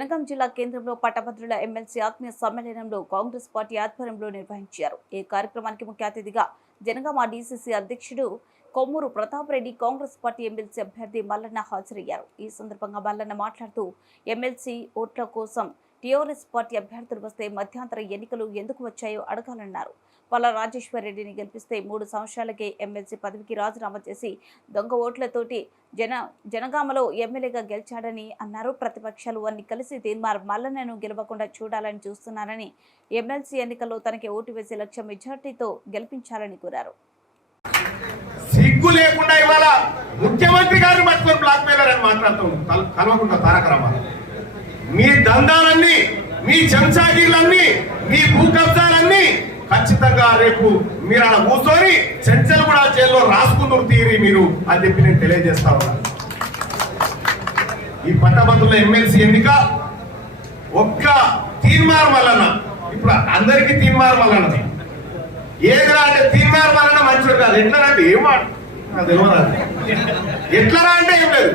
జనగాం జిల్లా కేంద్రంలో పట్టభద్రుల ఎమ్మెల్సీ ఆత్మీయ సమ్మేళనంలో కాంగ్రెస్ పార్టీ ఆధ్వర్యంలో నిర్వహించారు. ఈ కార్యక్రమానికి ముఖ్య అతిథిగా జనగామ డీసీసీ అధ్యక్షుడు కొమ్మూరు ప్రతాప్ రెడ్డి, కాంగ్రెస్ పార్టీ ఎమ్మెల్సీ అభ్యర్థి మల్లన్న హాజరయ్యారు. ఈ సందర్భంగా మల్లన్న మాట్లాడుతూ ఎమ్మెల్సీ ఓట్ల కోసం టీఆర్ఎస్ పార్టీ అభ్యర్థులు వస్తే మధ్యంతర ఎన్నికలు ఎందుకు వచ్చాయో అడగాలన్నారు. పల్ల రాజేశ్వర్ రెడ్డిని గెలిపిస్తే 3 సంవత్సరాలకే ఎమ్మెల్సీ పదవికి రాజీనామా చేసి దొంగ ఓట్లతోటి జనగామలో ఎమ్మెల్యేగా గెలిచాడని అన్నారు. ప్రతిపక్షాలు అన్ని కలిసి తీర్మార్ మల్లన్నను గెలవకుండా చూడాలని చూస్తున్నారని, ఎమ్మెల్సీ ఎన్నికల్లో తనకి ఓటు వేసే లక్ష్యం మెజార్టీతో గెలిపించాలని కోరారు. సిగ్గు లేకుండా ఇవాళ ముఖ్యమంత్రి గారిని పట్టుకొని బ్లాక్ మెయిలర్ అని మాట్లాడుతాం. కలవకుండా తారక రామారావు మీ దందాలన్నీ, మీ చెంచాగీలన్నీ, మీ భూ కబ్జాలన్నీ ఖచ్చితంగా రేపు మీరు అలా కూర్చొని చెంచలు కూడా జైల్లో రాసుకుందరు తీరి మీరు అని చెప్పి నేను తెలియజేస్తా ఉన్నాను. ఈ పట్టభద్రుల ఎమ్మెల్సీ ఎన్నిక ఒక్క తీర్మార్ వలన, ఇప్పుడు అందరికీ తీర్మార్ వలనది ఏదిరా అంటే తీర్మార్ వలన మంచిది కాదు. ఎట్లా అంటే ఏం మాట తెలియదు. ఎట్లరా అంటే ఏం లేదు.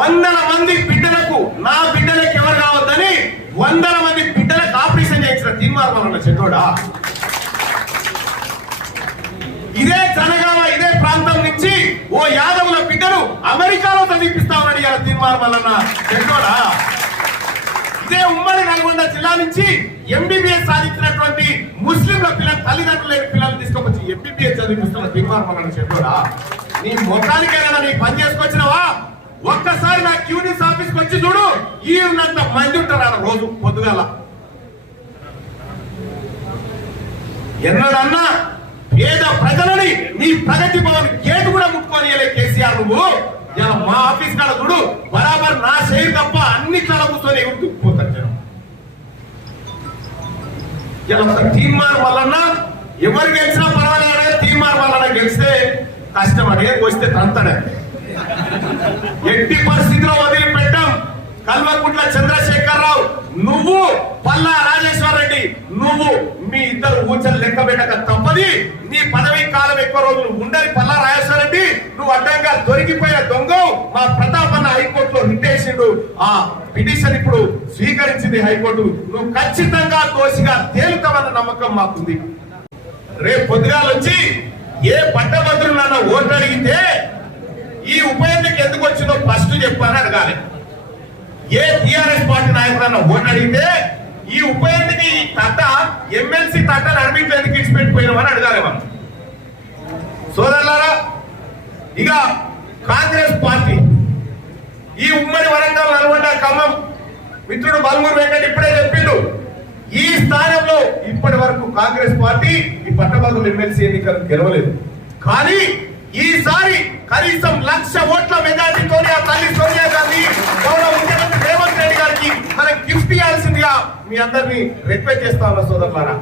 100 మంది బిడ్డలకు, నా బిడ్డలకు ఎవరు కావద్దని 100 మంది బిడ్డలకు ఆపరేషన్ చేయించిన తీర్మార్ వలన చెడ్డోడా. ఇదే జనగామ, ఇదే ప్రాంతం నుంచి ఓ యాదవుల బిడ్డను అమెరికాలో చదివిపిస్తామని ఇలా తీర్మార్ వలన చెడ్డోడా. ఇదే ఉమ్మడి నల్గొండ జిల్లా నుంచి ఎంబీబీఎస్ సాధించినటువంటి ముస్లింల తల్లిదండ్రులు లేని పిల్లలు తీసుకొచ్చి ఎంబీబీఎస్ చదివిస్తున్న తీర్మార్ వలన చెడ్డోడా. నీ మొత్తానికైనా నీ పని చేసుకొచ్చినవా? ఒక్కసారి నా క్యూనిస్ ఆఫీస్కి వచ్చి చూడు, ఈ ఉన్నంత మంది ఉంటారు అన్న రోజు పొద్దుగాల. ఎన్నడన్నా పేద ప్రజలని నీ ప్రగతి భవన్ గేటు కూడా ముట్టుకొని కేసీఆర్ నువ్వు. మా ఆఫీస్ కాడ చూడు, బరాబర్ నా షేర్ తప్ప అన్నిట్లా కూర్చొని ఎగురుతుపోతారు. తీర్మార్ వలన ఎవరు గెలిచినా పర్వాలేదు, తీర్మార్ వలన గెలిస్తే కష్టం. అడిగే వస్తే తంతడే. ఎట్టి పరిస్థితిలో వదిలిపెట్టాం. కల్వకుంట్ల చంద్రశేఖరరావు, నువ్వు పల్లా రాజేశ్వర్ రెడ్డి, నువ్వు మీ ఇద్దరు ఊచలు లెక్క పెట్టక తప్పది. నీ పదవి కాలం ఎక్కువ రోజులు ఉండని పల్లా రాజేశ్వర్ రెడ్డి, నువ్వు అడ్డంగా దొరికిపోయిన దొంగ. మా ప్రతాప్ అన్న హైకోర్టులో రిటేషన్డు, ఆ పిటిషన్ ఇప్పుడు స్వీకరించింది హైకోర్టు. నువ్వు ఖచ్చితంగా దోషిగా తేలుతావన్న నమ్మకం మాకుంది. రేపు పొద్దుగాల వచ్చి ఏ పట్టభద్రులు నన్ను ఓట్లు అడిగితే ఈ ఉప ఎన్నిక ఎందుకు వచ్చిందో ఫస్ట్ చెప్పాలని అడగాలి. ఏ టిఆర్ఎస్ పార్టీ నాయకుడు ఓటు అడిగితే ఈ ఉప ఎన్నిక, ఈ తట్ట ఎమ్మెల్సీ తట్ట నడిపించి ఎందుకు ఇచ్చిపెట్టిపోయినామని అడగాలి మనం. సోదరులారా, ఇక కాంగ్రెస్ పార్టీ ఈ ఉమ్మడి వరంగల్, నల్గొండ, ఖమ్మం మిత్రుడు బల్మూరు వెంకట ఇప్పుడే చెప్పిండు, ఈ స్థానంలో ఇప్పటి వరకు కాంగ్రెస్ పార్టీ ఈ పట్టభద్రుల ఎమ్మెల్సీ ఎన్నికలు గెలవలేదు. కానీ ఈసారి కనీసం 1,00,000 ఓట్ల మెజార్టీతో ఆ తల్లి సోనియా గాంధీ, గౌరవ ముఖ్యమంత్రి రేవంత్ రెడ్డి గారికి మనం గిఫ్ట్ ఇవ్వాల్సిందిగా మీ అందరినీ రిక్వెస్ట్ చేస్తా ఉన్నా సోదరులారా.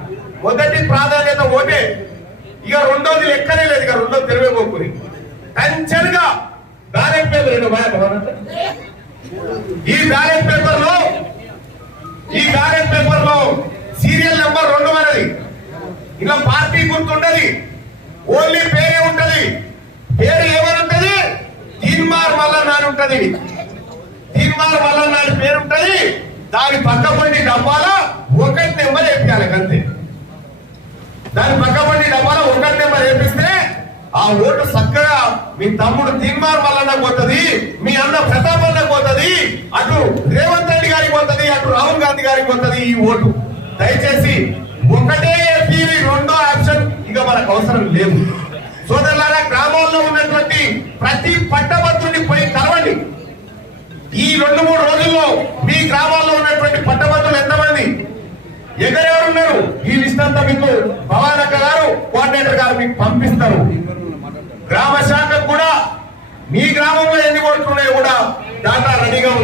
మొదటి ప్రాధాన్యత ఓటే. ఇక రెండోది లెక్కనే లేదు. ఇక రెండోది తెరవేపోకుని టెన్షన్గా బ్యాలెట్ పేపర్ ఈ బ్యాలెట్ పేపర్ లో సీరియల్ నెంబర్ 2 మనది. ఇలా పార్టీ గుర్తుంటది, ఓన్లీ పేరే ఉంటది. పేరు ఏమనుంటది? తీర్మార్ మల్లన్న అని ఉంటది. తీర్మార్ మల్లన్న అని పేరు ఉంటది. దాని పక్కపండి డబ్బాలో 1 నెంబర్ వేపించాలి అంతే. దాని పక్కపండి డబ్బాలో 1 నెంబర్ వేపిస్తే ఆ ఓటు చక్కగా మీ తమ్ముడు తీర్మార్ మల్లన్న పోతుంది, మీ అన్న ప్రతాప్ అన్న పోతుంది, అటు రేవంత్ రెడ్డి గారికి పోతుంది, అటు రాహుల్ గాంధీ గారికి పోతుంది ఈ ఓటు. దయచేసి ఒకటే ఏపీ, రెండో ఆప్షన్ ఇక మనకు అవసరం లేదు. సోదరులారా, గ్రామాల్లో ఉన్నటువంటి ప్రతి పట్టభద్రుడిని పోయి కలవండి. ఈ 2-3 రోజుల్లో మీ గ్రామాల్లో ఉన్నటువంటి పట్టభద్రులు ఎంతమంది, ఎవరెవరు ఉన్నారు, ఈ లిస్ట్ అంతా మీకు భవానక్క గారు, కోఆర్డినేటర్ గారు మీకు పంపిస్తారు. గ్రామ శాఖకు కూడా మీ గ్రామంలో ఎన్ని ఓట్లు ఉన్నాయో కూడా డాటా రెడీగా